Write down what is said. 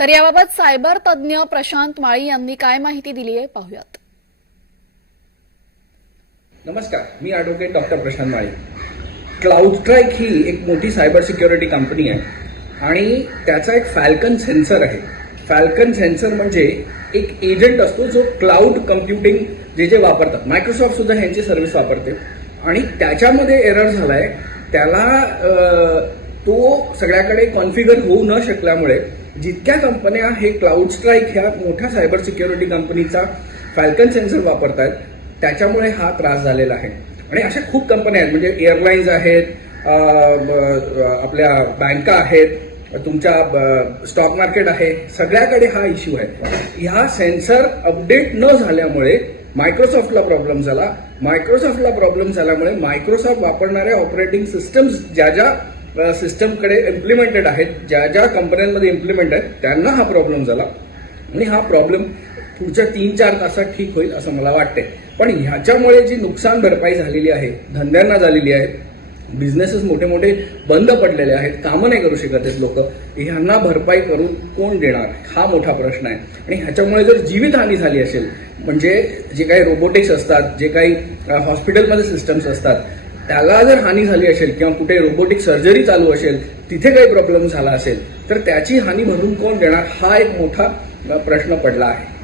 तर याबाबत सायबर तज्ज्ञ प्रशांत माळी यांनी काय माहिती दिली आहे पाहूयात. नमस्कार मी advocate doctor Prashant Mali. Cloud strike ही एक मोठी सायबर सिक्युरिटी कंपनी आहे आणि त्याचा एक फॅल्कन सेन्सर आहे. फॅल्कन सेन्सर म्हणजे एक एजंट असतो जो क्लाउड कम्प्युटिंग जे जे वापरतात. मायक्रोसॉफ्ट सुद्धा ह्यांची सर्व्हिस वापरते. आणि त्याच्यामध्ये एरर झालाय. त्याला तो सगळ्याकडे कॉन्फिगर होऊ न शकल्यामुळे जितक्या कंपन्या हे क्लाउड स्ट्राईक ह्या मोठ्या सायबर सिक्युरिटी कंपनीचा फॅल्कन सेन्सर वापरतायत त्याच्यामुळे हा त्रास झालेला आहे. आणि अशा खूप कंपन्या आहेत म्हणजे एअरलाईन्स आहेत आपल्या बँका आहेत तुमच्या स्टॉक मार्केट आहे सगळ्याकडे हा इश्यू आहे. ह्या सेन्सर अपडेट न झाल्यामुळे मायक्रोसॉफ्टला प्रॉब्लेम झाला. मायक्रोसॉफ्टला प्रॉब्लेम झाल्यामुळे मायक्रोसॉफ्ट वापरणाऱ्या ऑपरेटिंग सिस्टम्स ज्या ज्या सिस्टमकडे इम्प्लिमेंटेड आहेत. ज्या ज्या कंपन्यांमध्ये इम्प्लिमेंट आहेत त्यांना हा प्रॉब्लेम झाला. आणि हा प्रॉब्लेम पुढच्या तीन चार तासात ठीक होईल असं मला वाटते पण ह्याच्यामुळे जी नुकसान भरपाई झालेली आहे धंद्यांना झालेली आहे बिझनेसेस मोठे मोठे बंद पडलेले आहेत कामं नाही करू शकत आहेत लोक ह्यांना भरपाई करून कोण देणार? हा मोठा प्रश्न आहे. आणि ह्याच्यामुळे जर जीवितहानी झाली असेल म्हणजे जे काही रोबोटिक्स असतात जे काही हॉस्पिटलमध्ये सिस्टम्स असतात त्याला जर हानी झाली असेल किंवा कुठे रोबोटिक सर्जरी चालू असेल तिथे काही प्रॉब्लेम झाला असेल तर त्याची हानी भरून कोण देणार? हा एक मोठा प्रश्न पडला आहे.